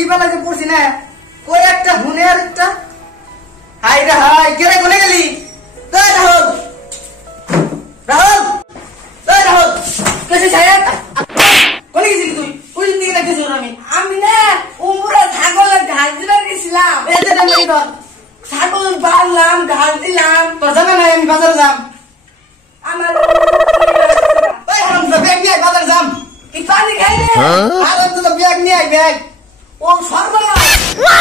কি বেলা যে পড়ছি না কই একটা হুনে আর একটা হাই রে হাই কে রে কোনে গেলি তুই রাহুল রাহুল তুই রাহুল কেসে ছায়া কোনে গেছিলি তুই ওই দিকে না গেছিস আমি না উমরা ছাগলের ঘাস দিতে গেছিলাম এই যে আমি তো ছাগল বাঁধলাম ঘাস দিলাম তোর জানা নাই আমি বাজারে যাম আমার ওই হারামজাদা ব্যাগ নিয়ে আয় বাজারে যাম কি পানি খাইলে হারামজাদা ব্যাগ নিয়ে আয় ব্যাগ ও সর্বনাশ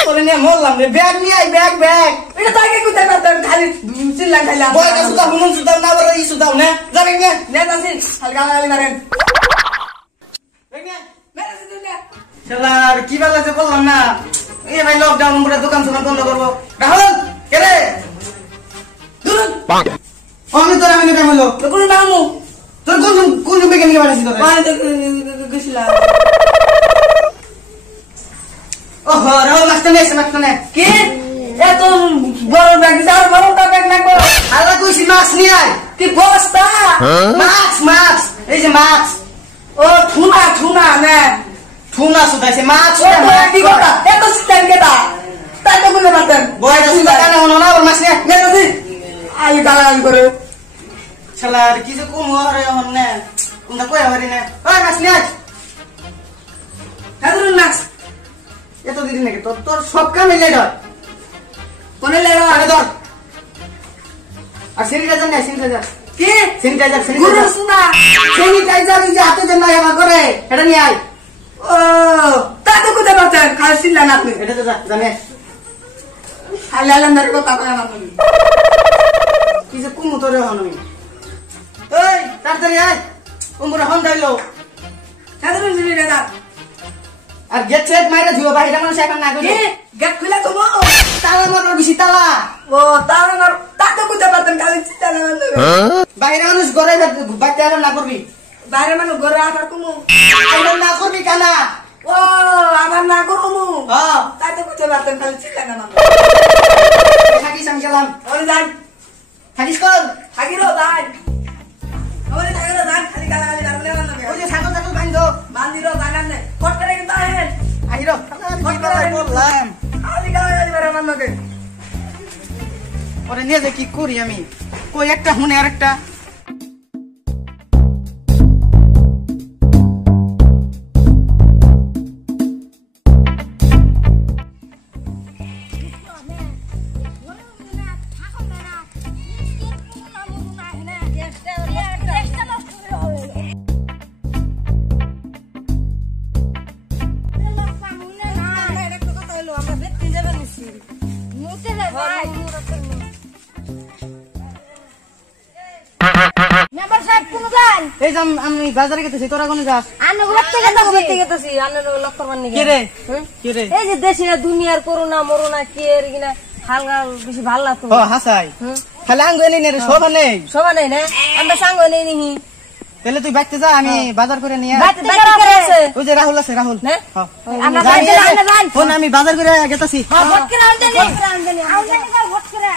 তোরে নিয়ে মরলাম রে ব্যাগ নিয়ে আয় ব্যাগ ব্যাগ এটা তাকে কোথায় পারতাম খালি চিল্লা খাইলাম বয়টা সুদা হুনুন সুদা না বড় ই সুদা না যাবে নে নেতাছি হালকা গালি মারেন ব্যাগ নিয়ে মেরেছি তুই শালা আর কি বেলা যে বললাম না এই ভাই লকডাউন পুরো দোকান বন্ধ করব রাহুল কে রে দূর আমি তোর আমি কেমন হলো তো কোন নামু তোর কোন বেগে নিয়ে বাড়াইছিস তোরে পানি গেছিলাম ওহো রাহুল মাস্টার নে কি এত বড় ব্যাগ আর বড়টা ব্যাগ না করো আলা কইছি মাছ নিয়ে আয় কি বস্তা মাছ এই যে মাছ ও ঠুনা না ঠুনা সুদাইছে মাছ ও তো কি কথা এত সিস্টেম কেটা তাই তো কোনে পারতেন বয়টা সুদা কানে হলো না ওর মাছ নিয়ে নেতাছি আই গালাগালি করে শালা আর কি যে কম হরে হন না কোনটা কই হরি না ওই মাছ নিয়ে আয় হাদুর নাক্স এত দিদি নাকি তোর সব কামে লেট হয় কোনে লেগা আরে ধর আর স্যানিটাইজার নাই স্যানিটাইজার কি স্যানিটাইজার গুরু সুনা স্যানিটাইজার এই যে হাতে যে নাই আমার করে এটা নিয়ে আয় ও তাই তো কোথায় পারতেন খালি চিল্লা না আপনি এটা তো জানে খালি আলাম না কথা কয় না তুমি কি যে কুমু তোরে হন আমি এই তাড়াতাড়ি আয় কুমুরা হন দাইলো হাদুর জিবি দাদা আর গেট সেট মাইরা দিও বাইরে মানুষ এখন না কি কইলো গেট খুলে তুমি তালা মোটর বেশি তালা ও তাই তো কোথায় পারতেন খালি চিল্লা না বাইরে মানুষ ঘরে বাইতে আর না করবি বাইরে মানুষ ঘরে আবার কুমু আইরা না করবি কানা ও আবার না করমু হ্যাঁ তাই তো কোথায় পারতেন খালি চিল্লা না থাকিস আমি গেলাম ওরে যান থাকিস কল থাকিরো যান ওরে থাকিরো যান খালি গালাগালি করলে না ওই যে ছাগল ছাগল বাইন্ধো বান্দিরো জানান না কট করে কিন্তু আহেন আহিরো কি বেলা বললাম খালি গালাগালি করে আমার লগে ওরে নিয়ে যে কি করি আমি কই একটা হুনে আর একটা এই যে আমি বাজারে গেতেছি তোরা কোনে যাস কি রে এই যে দেশে দুনিয়ার করোনা মরোনা কি এর কিনা হালকা বেশি ভাল লাগতো ও হাসাই খালি আঙ্গ এনে নে রে সব নেই সবাই নাই না আমরা সাঙ্গ নেই নিহি তাহলে তুই বাইতে যা আমি বাজার করে নিয়ে ওই যে রাহুল আছে রাহুল আমরা ফোন আমি বাজার করে গেতেছি ভোট করে আমদানি ভোট করে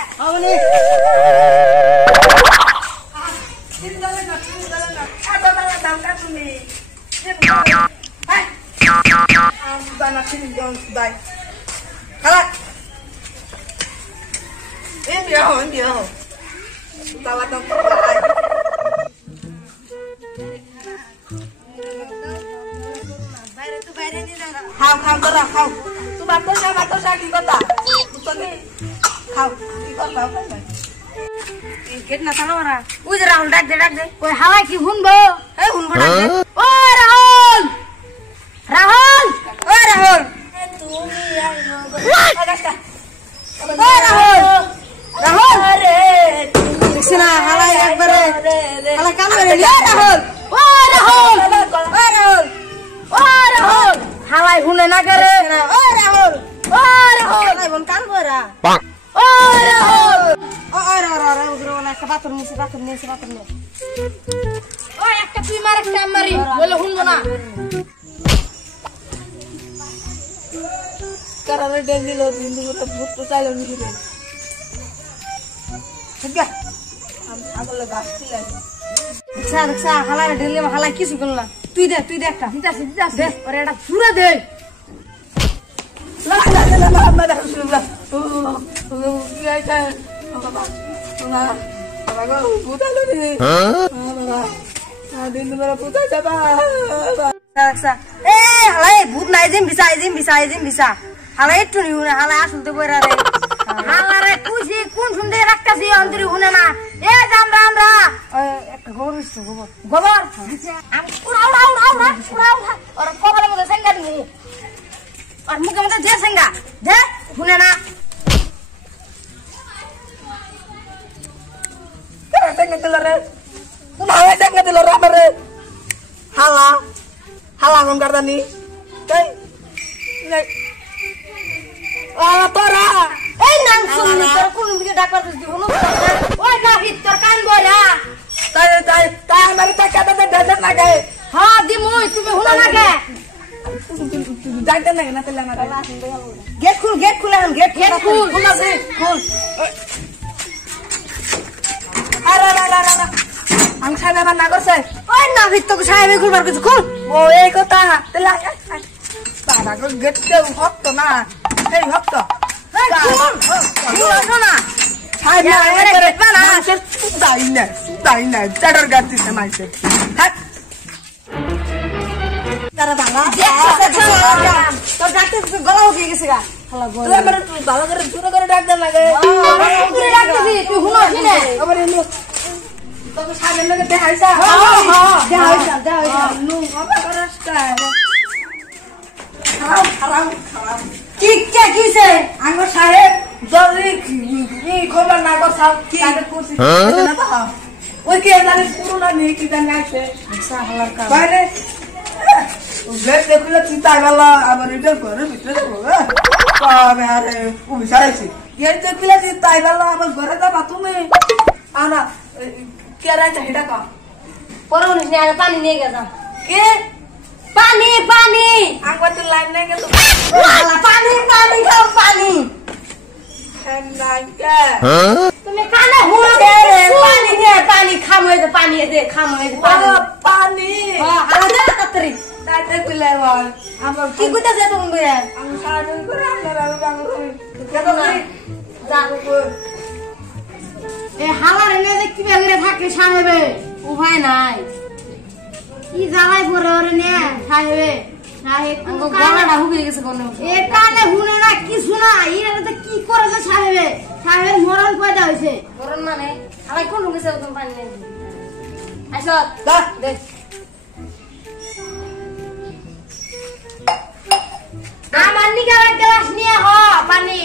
খাও খাও তোরা খাও তোমার তো কি কথা খাও কি কথা গেট না তালো মারা ওই যে রাহুল ডাক দে ওই হাওয়াই কি শুনবো এই শুনবো ডাক দে ও রাহুল রাহুল ও রাহুল তুমি ও রাহুল রাহুল আরে দেখছিনা হালাই একবারে হালাই কাম করে রাহুল ও রাহুল ও রাহুল ও রাহুল হালাই শুনে না করে ও রাহুল ও রাহুল এই বন কাম করা ও রাহুল ও রা উগরো না একটা পাথর নিছে ও একটা তুই মার একটা মারি বলে শুনবো না কারণে ডেলি লো দিন দুপুরে ভূত তো চাইলো নিছে ঠিক আছে আমি ছাগলে গাছ ছিলাই দেখছা হালাই ঢেলে হালাই কিছু করল না তুই দে একটা দিতাছি দে ওরে এটা পুরো দে La ilaha Muhammad Rasulullah. Ki aja. Bapak. Bapak kok buta lu ni. Bapak. Adin तुम्हारा buta siapa? Saksa. Halai ভূত নাই জিম bisa. Halai একটু নি হুনে halai আসলতে কইরা রে। হালারে কুছি কোন সুন্দর রাখতাছি অন্তরি হুনে না। আমরা একটা গোবর হইছে গোবর। আম উড়াও আর কপালের মধ্যে সেঙ্গা দিমু। আর মুখের মধ্যে দে সেঙ্গা। দে হুনে না। Tengah telur re, kenapa tengah telur apa re? Halah kon karta ni, kay, tora, nang sumni tor kunum bikin dakar terus dibunuh. Na hitor kan boya. tay mari tak kata dadan lagi. Ha dimuy tumi huna lage. Dadan lagi nanti lama lagi. Gate khul gate khul. Khul. Ara. Ang sana man nagorse. Na hitor ko sahe khul bar khul. Ei kota, telah. Tada ko get ke hot na. Hey hot. Khul na. Hai na. Sudah ini. Cadar ganti sama itu. Hat. Tara bangga. Tor jakte gala hoye gese ga. Hala gol. Tuh amar balo kare duro kare dak dan lage. Pure rakteছি তুই হুনো শুনে। Amar ini. Toke saben lage dehaisa. দেখাইছা। Nu apa karasta. Haram. কি কিছে? Anggo saheb jori ni khobar na korsa kage kursi. Na to. Oy ke jani puruna ni ki dan aise. আচ্ছা হালার কা। Bare. Uglet dekula cinta bala amar idel gore bitre ko. Kame are u bisaraisi. Ye dekula cinta bala amar gore da batume. Ana kera chahida ka. পরউনিস নে আগে পানি নিয়ে গেছা। Ke পানি। angwa tu lain ne ke tu. পানি খাও পানি। Enaga. তুমি কানে হুনো দে রে পানি খামই দে পানি দে খামই দে পানি। Oh, pani. হালা দে তাড়াতাড়ি। Tata kulewal. Amar কি কইতাছে তুমি বইরা? ang saben ko ra ang দেখো না। যা। হালার এনে যে কি বেগরে থাকে সাহেবে উপায় নাই। কি জ্বালাই পরে ওরে নে সাহেবে। সাহেব গলাটা হুকিয়ে গেছে কোন। এ কানে হুনে না কিছু না। এরা তো কি করেছে সাহেবে? সাহেবের মরণ পয়দা হইছে। মরণ মানে হালাই কোন গেছে তুমি পানি নেই। আইছো da. দে। আমার নিগা গ্লাস নিয়ে হ পানি।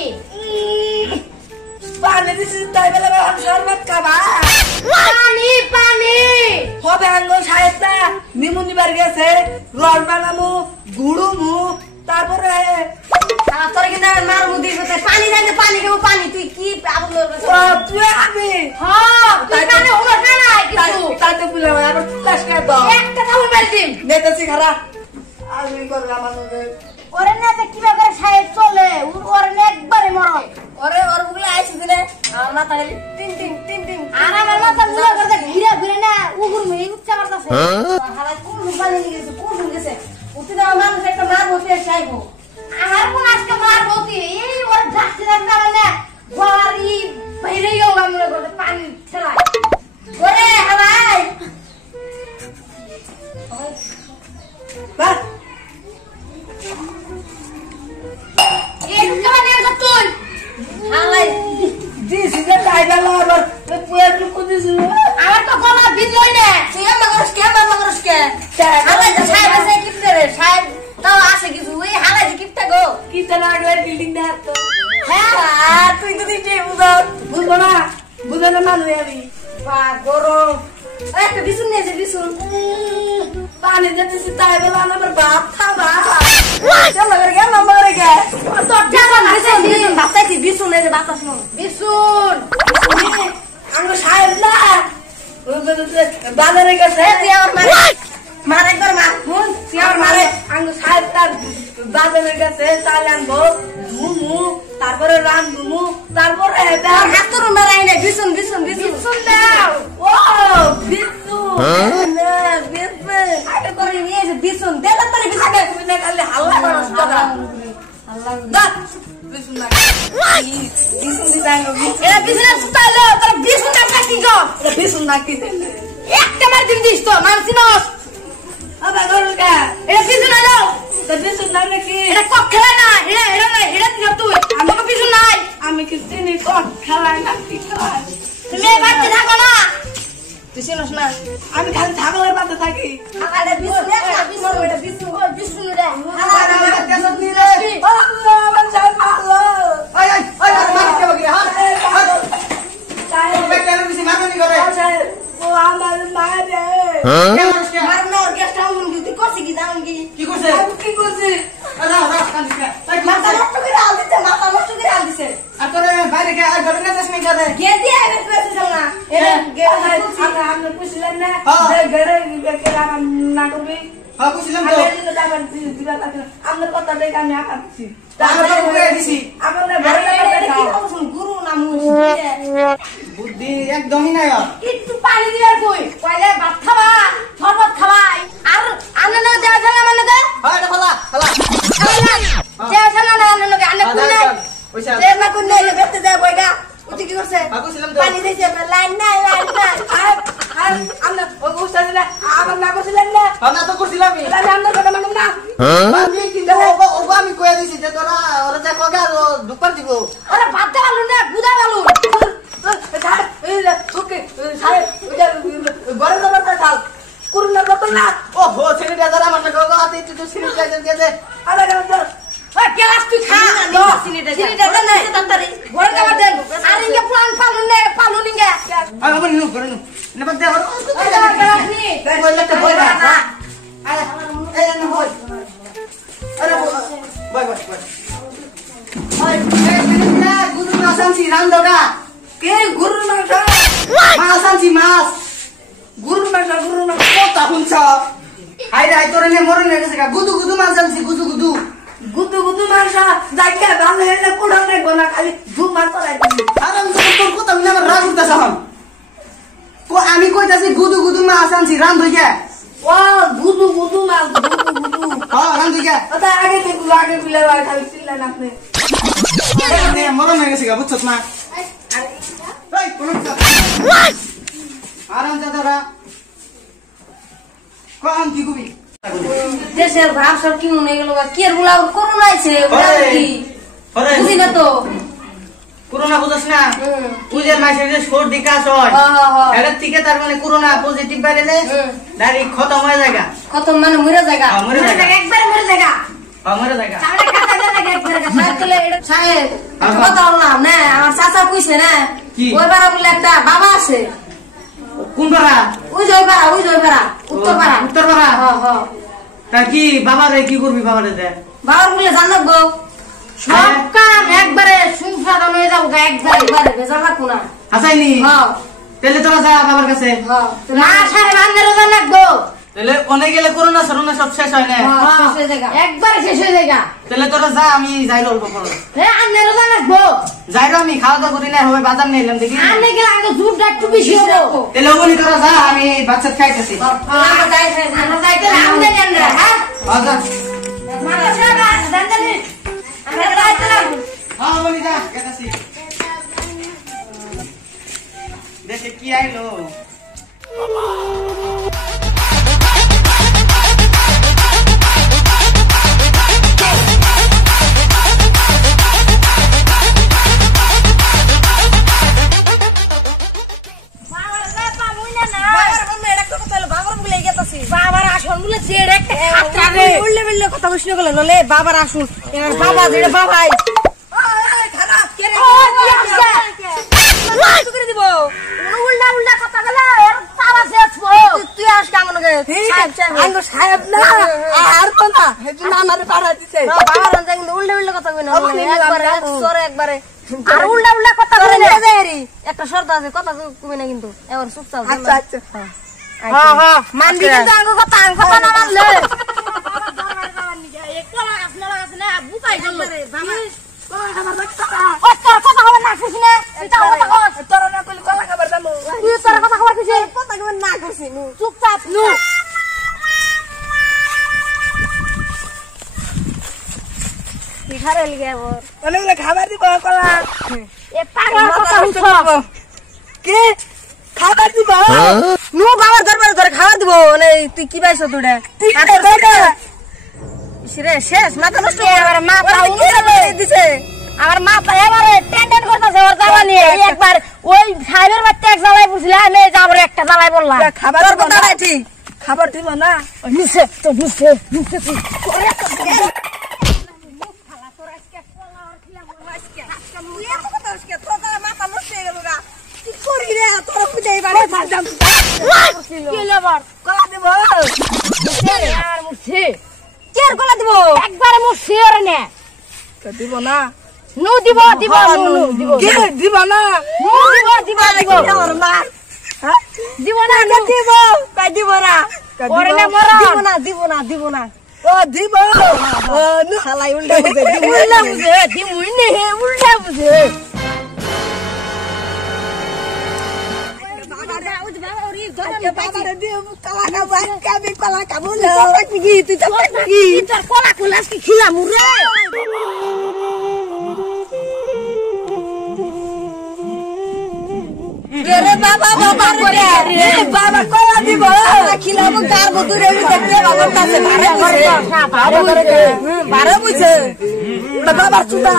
Pani di sini tay bala ang sarbat ka ba? পানি। Hobe anggo saeta nimuni bar gese rod banamu গুড়ুমু তারপরে সারা তোর কিন্তু মার মুদি করতে পানি লাগে পানি দেবো পানি তুই কি আগুন ধরবে তুই আমি হ্যাঁ তুই কানে হলো না কিছু তাতে বুলা আবার ফ্ল্যাশ কে দাও একটা থামু বেলদিম নেতাছি খারা আমি করব আমার ওরে না তে কি করে সাহেব চলে ওরে না একবারে মরো ওরে ওর বুলা আইছি দিলে আমার মাথা তিন আর আমার মাথা মুলা করে ঘিরে ঘিরে না উগুর মে উচ্চা করতেছে হালা কোন পানি গেছে কোন গেছে উঠে দাও মানুষ একটা মার বসে চাইবো আর কোন আজকে মার বসে এই ওর যাচ্ছে না মানে গলারি বাইরে গেল আমরা করে পানি ছেড়াই ওরে হালাই বা এই কানে তুই হালাই দিস ইজ দ্য টাইগার আবার পুরো টুকু দিস আমার তো গলা বিন্দই না তুই আমার করস কে হালাই তো সাহেব আছে কিপতে রে সাহেব তাও আছে কিছু ওই হালাই কিপতে গো কি তালা লাগলে বিল্ডিং দে হাত হ্যাঁ তুই তো দিতে বুঝবো না বুঝে না মানুষ আমি বা গরম একটা বিছুন নিয়েছে বিছুন পানি দিতেছি তাই বেলা আমার বাপ খাবা চল করে গেল মরে গে তোর জানা বিছুন বাতাইছি বিছুন এই যে বাতাস ন বিছুন আমি সাহেব না বাজারে গেছে তুই আমার মারে কর মা হুন তুই আমার মারে আমি সাহেব তার বাজারে গেছে চাল আনবো ধুমু তারপরে রান্ধুমু তারপরে হাত তোর মারাই না বিছুন বিছুন দাও ও বিছুন না বিছুন আগে করে নিয়ে যে বিছুন দেলা তোর বিছুন তুমি না খালি হাল্লা করছ আল্লাহ দা না করবি হ্যাঁ কইছিলাম তো আমি দিন যাবেন দিবা লাগবে আমার কথা দেখে আমি আঁকা দিছি আমি তো কইয়া দিছি আমার না বড় এটা কি লাগবে করছুন গুরু নাম বুদ্ধি একদমই নাই আর একটু পানি দিয়ার কই কইলে ভাত খাবা শরবত খাবাই আর আনে না দেয়া জানা মানে দে হ্যাঁ এটা ফালা ফালা দেয়া জানা না আনে না আনে কোন নাই ওইসা দে না কোন নাই বেতে দে বইগা উঠি কি করছে হ্যাঁ কইছিলাম তো পানি দিছে লাইন নাই আর আমরা উস্তাদ না আমার না করছিলেন না হ্যাঁ না তো করছিলাম আমি তাহলে আমরা কথা মানুম না আমি কিন্তু ওগো আমি কইয়া দিছি যে তোরা ওরা যা কগা দুপার দিব আরে ভাত দে আলু না গুদা আলু স্যার এই ওকে স্যার ঘরে যাবার না চাল করুণা কত না ও হো স্যানিটাইজার আমার না কগা হাতে একটু স্যানিটাইজার দিয়ে দে আরে কেন ওই গ্লাস তুই খা নো সিনিটাইজার নাই তাড়াতাড়ি ঘরে যাবার দেন আর ইনকে প্লান পালু নিগে আমার নিউ করে নিউ নেবা দে আর গ্লাস নি এই বইলা তো বই না আরে এই না বই আরে বই বই বই ওই এই মিনিটটা গুরু মাসানছি রান্দোগা কে গুরু না মাসানছি মাস গুরু না কথা শুনছ আইরে আই তোরে নে মরনে গেছে গা গুদু গুদু মাসানছি গুদু গুদু গুদু গুদু মারসা যাইকে ভালো হেলে কোড়া নাই গোনা খালি দু মার করাই দিবি আরাম যখন তোর কথা আমি আমার রাগ উঠতেছ হন কো আমি কইতাছি গুদু গুদু মাসানছি রান্ধ হইয়া ও গুদু গুদু মার গুদু হ্যাঁ রান্ধ হইয়া ওটা আগে গুলে খালি চিল্লান আপনি নে মরনে গেছে গা বুঝছস না এই কোন আরাম দাদা কোন কি কবি দেশের ভাব সব কি মনে গেল কি এর গুলা করোনা আইছে বুঝি না তো করোনা বুঝছ না তুইদের মাসের যে সর্দি কাশ হয় এর থেকে তার মানে করোনা পজিটিভ বাইরেলে ডাইরেক্ট খতম হয়ে যায় কত মানে মরে জায়গা মরে জায়গা। একবার মরে জায়গা মরে যায় সামনে কাটা যায় না একবার সাহেব চলে এটা সাহেব কথা বললাম না আমার চাচা কইছে না কি? ওই পাড়া বলে একটা বাবা আছে কোন পাড়া ওই যে পাড়া উত্তর পাড়া উত্তরপাড়া হ্যাঁ তা কি বাবারে কি করবি বাবারে দে বাবার বলে জানাবো সব কাম একবারে সংসার হয়ে যাবো একবারে বেজার লাগবো না হাসাইনি হ্যাঁ তাহলে তোরা যা বাবার কাছে হ্যাঁ না সাহেব আন্দারও জানাবো তাহলে অনেক গেলে করোনা সরোনা সব শেষ হয় না একবারে শেষ হয়ে যায় তাহলে তোরা যা আমি যাই অল্প করো হ্যাঁ আন্দারও জানাবো যাই আমি খাওয়া দাওয়া করি না হবে বাজার নিলাম দেখি আন্দার গেলে আগে দুধটা একটু বেশি হবো তাহলে ওগুলি তোরা যা আমি বাচ্চা খাইতেছি আমরা যাইতে আমাদের জানরা হ্যাঁ আচ্ছা মারা সারা জানজানি আমরা যাইতে না হ্যাঁ বলি যা গেতাছি দেখে কি আইলো বাবার আসুন বাবা যেটা বাবাই দিব উল্টা উল্টা কথা গেলে তুই আস কেমন সাহেব না আর তো না হেজন্য আমারে পাড়া দিছে বাবার কিন্তু উল্টা উল্টা কথা কই না একবারে একবারে আর উল্টা উল্টা কথা বলে না একটা শর্ত আছে কথা কই না কিন্তু এবার চুপচাপ আচ্ছা আচ্ছা হ্যাঁ হ্যাঁ মানবি কিন্তু আঙ্গ কথা না মানলে কথা হবে না খুশি না তোর না কইলে কলা খাবার দামু তুই তোর কথা খবর খুশি কথা কইবে না করছি নু চুপচাপ নু ঘরে লিগে বর অনেকগুলো খাবার দিব কলা এ পাগল কথা হুছ কে খাবার দিব নু বাবার দরবারে ধরে খাবার দিব মানে তুই কি পাইছ তোড়ে তুই কইটা রে শেষ না তো নষ্ট এবারে মা পা উড়ে দিছে আমার মা পা এবারে টেন্ডেন করতেছে ওর জামা নিয়ে একবার ওই সাহেবের বাচ্চা এক জ্বালাই বুঝলা আমি যাবরে একটা জ্বালাই বললাম খাবার দিব না ঠিক খাবার দিব না নিচে তো নিচে করে তো মুখ ফালা তোর আজকে কলা আর খিলা বলা আজকে তুই এত কথা আজকে তোর মাথা নষ্ট হয়ে গেল গা কি করি রে তোর খুঁজেই বাড়ি থাকতাম কি লবার কলা দিব আর মুছি কের কলা দিব একবারে মুছি ওরে নে তো দিব না নু দিব দিব নু দিব কি দিব না নু দিব দিব দিব আমার মার দিব না দিব কাই দিব না পরে না মরণ দিব না ও দিব ও হালাই উল্টা বুঝে দিমুই নে উল্টা বুঝে বাবারে দিও কলা খাবি কলা খাবো না কি তুই তো কি তোর কলা কুলাস কি খিলা মুরে রে বাবা রে বাবা কলা দিব খিলাবো তার বতুরে দেখতে বাবার কাছে বারে বুঝে বাবার চুলা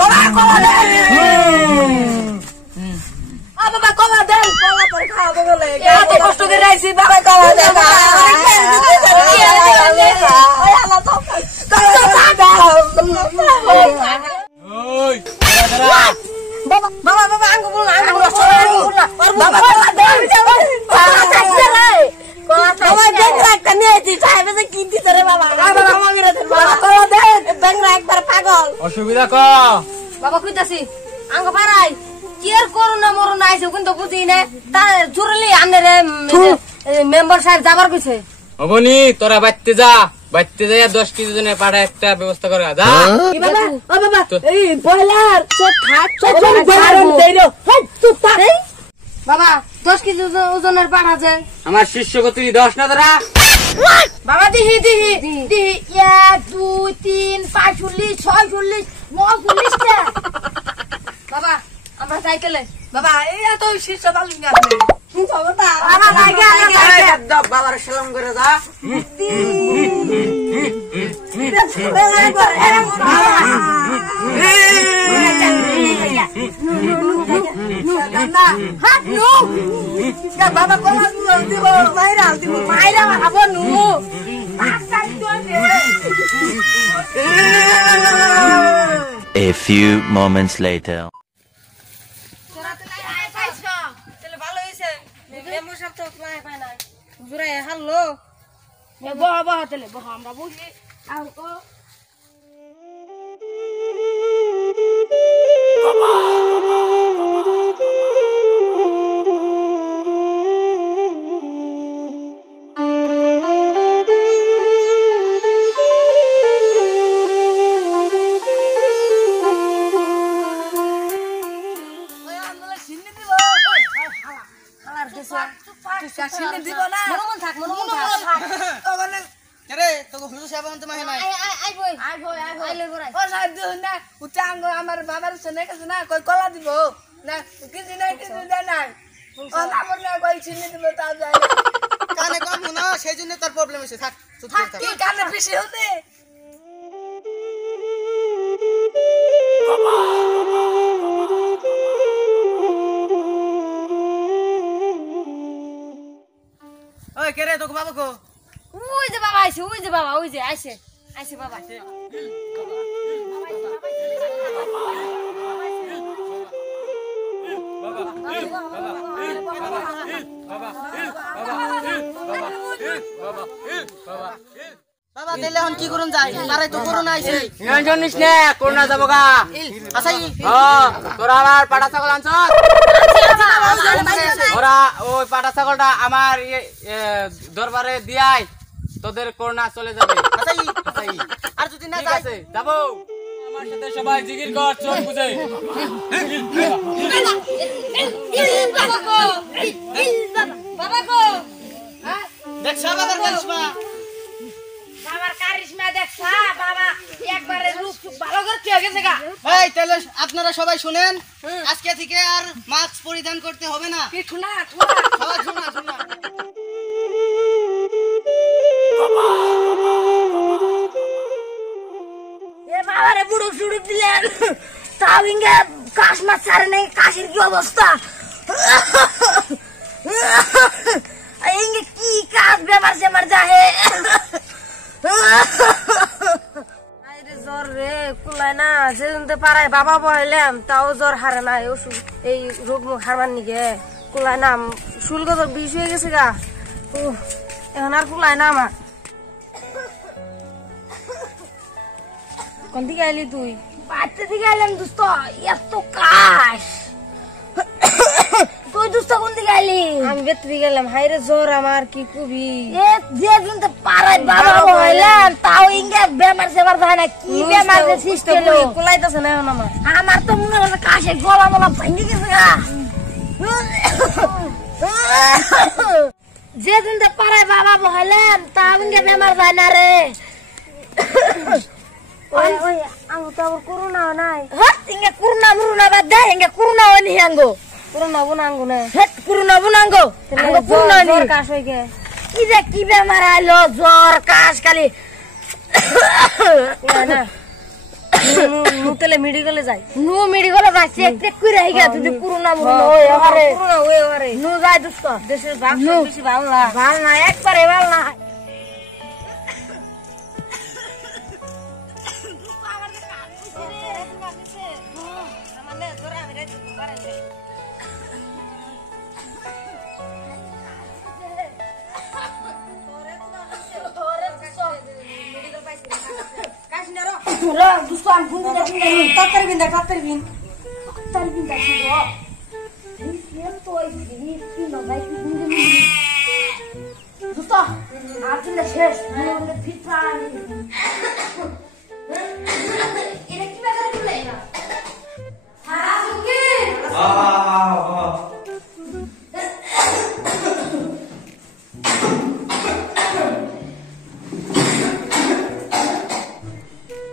বাবা কলা দে বাবা কলা দে কলা পরে খাওয়াবো বলে এত কষ্ট করে আইছি বাবা কলা দে বাবা আঙ্গু বল না বাবা কলা দে বাবা ব্যাংক রাখতে নিয়েছি সাহেব এসে কি দিতে রে বাবা বাবা মেরে দেন বাবা কলা দে ব্যাংক একবার পাগল অসুবিধা ক বাবা কইতাছি আঙ্গ পারাই কি আর করোনা মরনা আইছে কিন্তু বুঝি না তা জুরলি আমনে মেম্বার সাহেব যাবার কইছে অবনি তোরা বাইতে যা বাইতে যাইয়া 10 কেজি জনের পাড়া একটা ব্যবস্থা করে যা কি বাবা ও বাবা এই বয়লার সব থাক সব বয়লার দেইরো হেই তুই তা বাবা 10 কেজি ওজনের পাঠা আছে আমার শিষ্য কত 10 না তোরা বাবা দিহি 1 2 3 5 46 49 টা বাবা আমরা সাইকেলে বাবা এই তো শিষ্য বালুন আছে বাবা বাবার সালাম করে যা বাবা কলা দিব মাইরা খাবো নু A few moments later. আমরা বসে আর দিব না মনমন থাক রে তোকে হুজুর সাহেব আনতে মাহে নাই আই লই বড়াই ও সাহেব দিও না উচাঙ্গ আমার বাবার সনে কাছে না কই কলা দিব না কিছু নাই কিছু দেয় নাই ও না বললে কই চিনি দিব তা যায় কানে কম না সেইজন্য তোর প্রবলেম হইছে থাক চুপ করে থাক কি কানে পিছি হতে ওই কে রে তোকে বাবা কো ওই যে বাবা আইছে আইছে বাবা বাবা দিলে হন কি করুন যায় তারাই তো করোনা আইছে ইন জানিস না করোনা যাবো গা আসাই তোরা আমার পাটা ছাগল আনছ ওরা ওই পাটা ছাগলটা আমার দরবারে দিয়াই তোদের করোনা চলে যাবে আসাই আর যদি না যায় যাবো আমার সাথে সবাই জিকির কর চোখ বুঝে বাবা গো দেখছ বাবার কারিশমা বাবার কারিশমা দেখছা বাবা একবারে রূপ ভালো করতে হয়ে গেছে গা এই তাহলে আপনারা সবাই শুনেন আজকে থেকে আর মাস্ক পরিধান করতে হবে না কি ঠুনা সবাই শোনা এ বাবারে বুড়ো শুড়ু দিলেন তাও ইঙ্গে কাশ মাছ ছাড়ে নেই কাশির কি অবস্থা ইঙ্গে কি কাজ বেমার সেমার যাহে আরে জ্বর রে কুলায় না সেদিন তো পাড়ায় বাবা বহাইলাম তাও জ্বর হারে না ওষুধ এই রোগ মুখ হারবার নিগে কুলায় না শুল্ক তো বিষ হয়ে গেছে গা এখন আর কুলায় না আমার কোন দিকে আইলি তুই? বাড়িতে দিকে আইলাম দোস্ত, এত কাশ। তুই দোস্ত কোন দিকে আইলি? আমি বেতরি গেলাম। হাইরে জ্বর আমার কি কবি। এ যে দিন তো পাড়ায় বাবা হইলাম তাও ইঙ্গে বেমার সেবার যায় না। কি বেমার যে সিস্টেম কোলাইতাছে না এখন আমার তো মনে হয় কাশে গলা মলা ভাঙে গেছে গা। যেদিন তো পাড়ায় বাবা বহাইলাম তাও ইঙ্গে বেমার যায় না রে। ওই ওই আঙ্গো তো আবার করোনা নাই। হ্যাঁ ইঙ্গে করোনা মুরুনা বাদ দে, ইঙ্গে করোনা হয়নি আঙ্গো। করোনা বুনাঙ্গো না। হ্যাঁ করোনা বুনাঙ্গো। আঙ্গো করোনা নি। জ্বর কাশ হইগে। কি যে কি বেমার আইলো, জ্বর কাশ খালি। না নুতেলে মেডিকেলে যাই। নু মেডিকেলে যাই চেক টেক কইরা আইগা যদি করোনা মুরুনা হই আমারে। করোনা হই আমারে। নু যাই দোস্ত। দেশের ভাগ বেশি ভালো না। ভালো না একবারে ভালো না।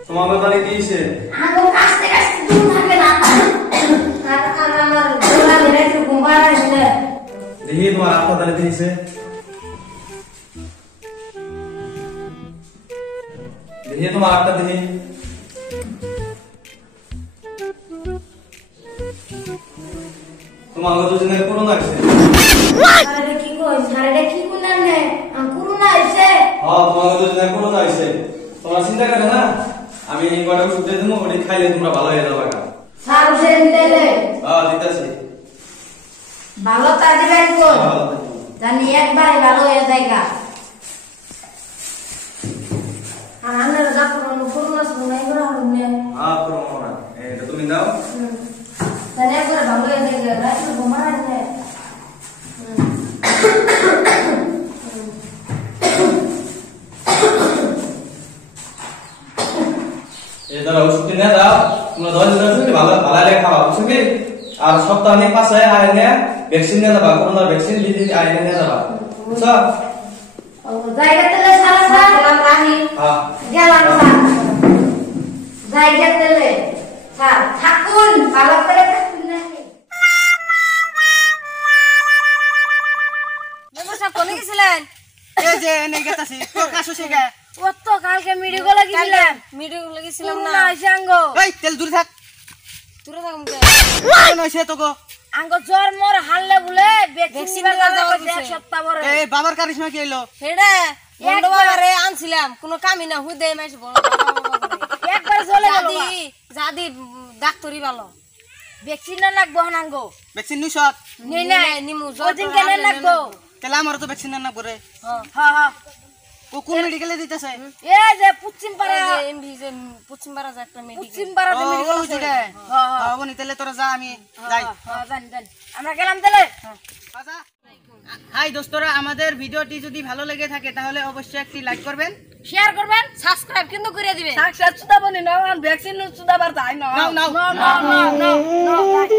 তোমাকে তাহলে কি হইছে? আগো কাছে কাছে দূর থাকে না। আর আমার গোলা মেরে একটু ঘুমা আসলে। দেখি তোমার হাতটা তাহলে কি হইছে? দেখি তোমার হাতটা দেখি। তোমার আগে দুজনে করোনা হইছে। আরে কি কইছ? আরে কি কোনা নে? করোনা হইছে। হ্যাঁ তোমার আগে দুজনে করোনা হইছে। তোমরা চিন্তা করো না, আমি এই কটা ওষুধ দিয়ে দেবো, ওটা খাইলে তোমরা ভালো হয়ে যাবে। স্যার ওষুধ দিলে হ্যাঁ দিতেছি। ভালো তা দিবেন কোন? জানি একবারে ভালো হয়ে যায়গা। আর আমরা যা করোনা শুনাই করা হচ্ছে। হ্যাঁ করোনা এটা তুমি দাও। জানি একবারে ভালো হয়ে যায়গা। রাতে ঘুমা আসলে। এদার ওষুধ কিনে দাও, তোমরা 10 দিন ওষুধ ভালো ভালো লাগে খাওয়া, বুঝছো কি? আর সপ্তাহে 5 আইনে ভ্যাকসিন নিয়ে যাবা, করোনার ভ্যাকসিন লিখে আইনে নিয়ে যাবা, বুঝছো? ও জায়গাতে সারা সারা রাহি। হ্যাঁ গেলাম স্যার। জায়গাতে স্যার থাকুন, ভালো করে থাকুন নাকি? মেম্বার সাহেব কোনে গেছিলেন? এই যে এনে গেতাছি তোর কাশ হইছে গে। ও তো কালকে মেডিকেলে গেছিলাম। মেডিকেলে গেছিলাম না আঙ্গো। এই তেল দূরে থাক। দূরে থাকুন কে? কোন হইছে তোগো? আঙ্গো জ্বর মোর হাললে বলে ভ্যাকসিন লাগাবো এক সপ্তাহ পরে। এই বাবার কারিশমা কি হইলো? হেডা বন্ধ বাবারে আনছিলাম কোনো কামই না হুদে মাইস বড় একবার চলে গেল। জাদি জাদি ডাক্তারি ভালো ভ্যাকসিন না লাগবো আঙ্গো। ভ্যাকসিন নিছত? নেই না নিমু ওদিন কেন লাগবো? তেলা আমার তো ভ্যাকসিন না করে। হ্যাঁ হ্যাঁ ও কোন মেডিকেলে দিতেছে? এই যে পশ্চিম পাড়া এই যে এমভি যে পশ্চিম পাড়া একটা মেডিকেল পশ্চিম পাড়া ও মেডিকেল ওই আছে। জায়গা। হ্যাঁ হ্যাঁ হ্যাঁ বনি তেলে তোরা যা আমি যাই। হ্যাঁ জান জান আমরা গেলাম তাহলে। হাই দোস্তরা, আমাদের ভিডিওটি যদি ভালো লেগে থাকে তাহলে অবশ্যই একটি লাইক করবেন, শেয়ার করবেন, সাবস্ক্রাইব কিন্তু করে দিবেন সাকসেস সুদা বনি না ভ্যাকসিন সুদা বার তাই না। no no no no no